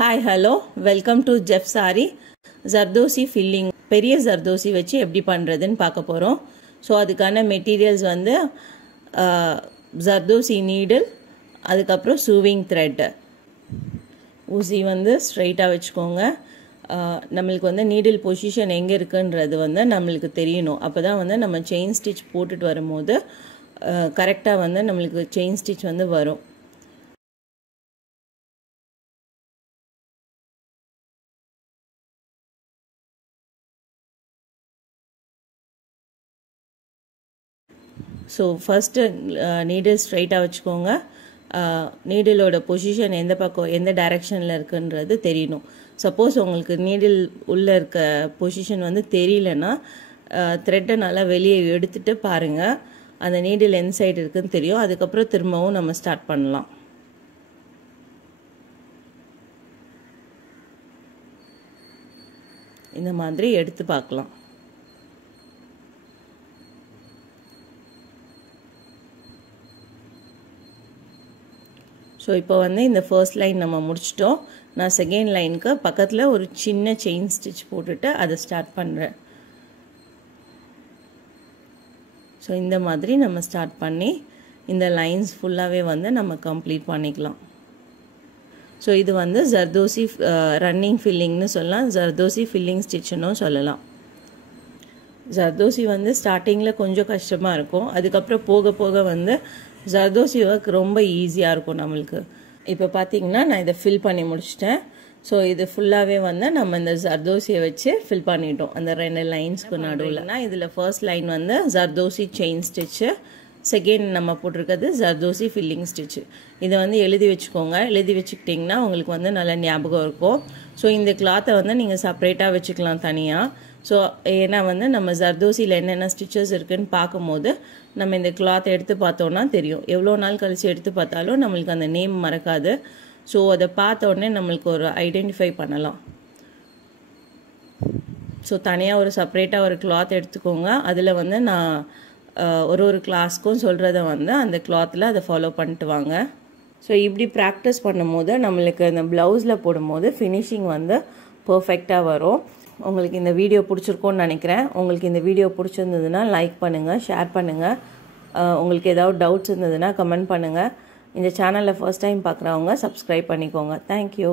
Hi, hello. Welcome to Jeff Sari. Zardosi filling. பெரிய ஜர்தோசி வச்சு எப்படி பண்ணுறதுன்னு பார்க்க போகிறோம். ஸோ அதுக்கான மெட்டீரியல்ஸ் வந்து ஜர்தோசி நீடில், அதுக்கப்புறம் சூவிங் த்ரெட். ஊசி வந்து ஸ்ட்ரைட்டாக வச்சுக்கோங்க. நம்மளுக்கு வந்து நீடில் பொசிஷன் எங்கே இருக்குன்றது வந்து நம்மளுக்கு தெரியணும். அப்போ தான் வந்து நம்ம செயின் ஸ்டிச் போட்டுட்டு வரும்போது கரெக்டாக வந்து நம்மளுக்கு செயின் ஸ்டிச் வந்து வரும். ஸோ ஃபஸ்ட்டு நீடில் ஸ்ட்ரைட்டாக வச்சுக்கோங்க. நீடிலோட பொசிஷன் எந்த பக்கம் எந்த டைரெக்ஷனில் இருக்குன்றது தெரியணும். சப்போஸ் உங்களுக்கு நீடில் உள்ளே இருக்க பொசிஷன் வந்து தெரியலன்னா த்ரெட்டை நல்லா வெளியே எடுத்துகிட்டு பாருங்கள், அந்த நீடில் எந்த சைடு இருக்குதுன்னு தெரியும். அதுக்கப்புறம் திரும்பவும் நம்ம ஸ்டார்ட் பண்ணலாம். இந்த மாதிரி எடுத்து பார்க்கலாம். ஸோ இப்போ வந்து இந்த ஃபர்ஸ்ட் லைன் நம்ம முடிச்சிட்டோம். நான் செகண்ட் லைனுக்கு பக்கத்தில் ஒரு சின்ன செயின் ஸ்டிச் போட்டுட்டு அதை ஸ்டார்ட் பண்ணுறேன். ஸோ இந்த மாதிரி நம்ம ஸ்டார்ட் பண்ணி இந்த லைன்ஸ் ஃபுல்லாகவே வந்து நம்ம கம்ப்ளீட் பண்ணிக்கலாம். ஸோ இது வந்து ஜர்தோசி ரன்னிங் ஃபில்லிங்னு சொல்லலாம், ஜர்தோசி ஃபில்லிங் ஸ்டிச்சுன்னு சொல்லலாம். ஜர்தோசி வந்து ஸ்டார்டிங்கில் கொஞ்சம் கஷ்டமாக இருக்கும், அதுக்கப்புறம் போக போக வந்து ஜர்தோசி ஒர்க் ரொம்ப ஈஸியாக இருக்கும் நம்மளுக்கு. இப்போ பார்த்தீங்கன்னா நான் இதை ஃபில் பண்ணி முடிச்சிட்டேன். ஸோ இது ஃபுல்லாகவே வந்து நம்ம இந்த ஜர்தோசியை வச்சு ஃபில் பண்ணிட்டோம் அந்த ரெண்டு லைன்ஸ்க்கு நடுவில்னா. இதில் ஃபர்ஸ்ட் லைன் வந்து ஜர்தோசி செயின் ஸ்டிச்சு, செகண்ட் நம்ம போட்டிருக்கிறது ஜர்தோசி ஃபில்லிங் ஸ்டிச்சு. இதை வந்து எழுதி வச்சுக்கோங்க. எழுதி வச்சுக்கிட்டிங்கன்னா உங்களுக்கு வந்து நல்ல ஞாபகம் இருக்கும். ஸோ இந்த கிளாத்தை வந்து நீங்கள் செப்ரேட்டாக வச்சுக்கலாம் தனியாக. ஸோ ஏன்னா வந்து நம்ம ஜர்தோசியில் என்னென்ன ஸ்டிச்சஸ் இருக்குதுன்னு பார்க்கும்போது நம்ம இந்த கிளாத்தை எடுத்து பார்த்தோன்னா தெரியும். எவ்வளோ நாள் கழித்து எடுத்து பார்த்தாலும் நம்மளுக்கு அந்த நேம் மறக்காது. ஸோ அதை பார்த்த உடனே நம்மளுக்கு ஒரு ஐடென்டிஃபை பண்ணலாம். ஸோ தனியாக ஒரு செப்ரேட்டாக ஒரு கிளாத் எடுத்துக்கோங்க. அதில் வந்து நான் ஒரு கிளாஸ்க்கும் சொல்கிறத வந்து அந்த கிளாத்தில் அதை ஃபாலோ பண்ணிட்டு வாங்க. ஸோ இப்படி ப்ராக்டிஸ் பண்ணும்போது நம்மளுக்கு இந்த ப்ளவுஸில் போடும்போது ஃபினிஷிங் வந்து பர்ஃபெக்டாக வரும். உங்களுக்கு இந்த வீடியோ பிடிச்சிருக்கோன்னு நினைக்கிறேன். உங்களுக்கு இந்த வீடியோ பிடிச்சிருந்ததுன்னா லைக் பண்ணுங்கள், ஷேர் பண்ணுங்கள். உங்களுக்கு ஏதாவது டவுட்ஸ் இருந்ததுன்னா கமெண்ட் பண்ணுங்கள். இந்த சேனலில் ஃபர்ஸ்ட் டைம் பார்க்குறவங்க சப்ஸ்கிரைப் பண்ணிக்கோங்க. தேங்க்யூ.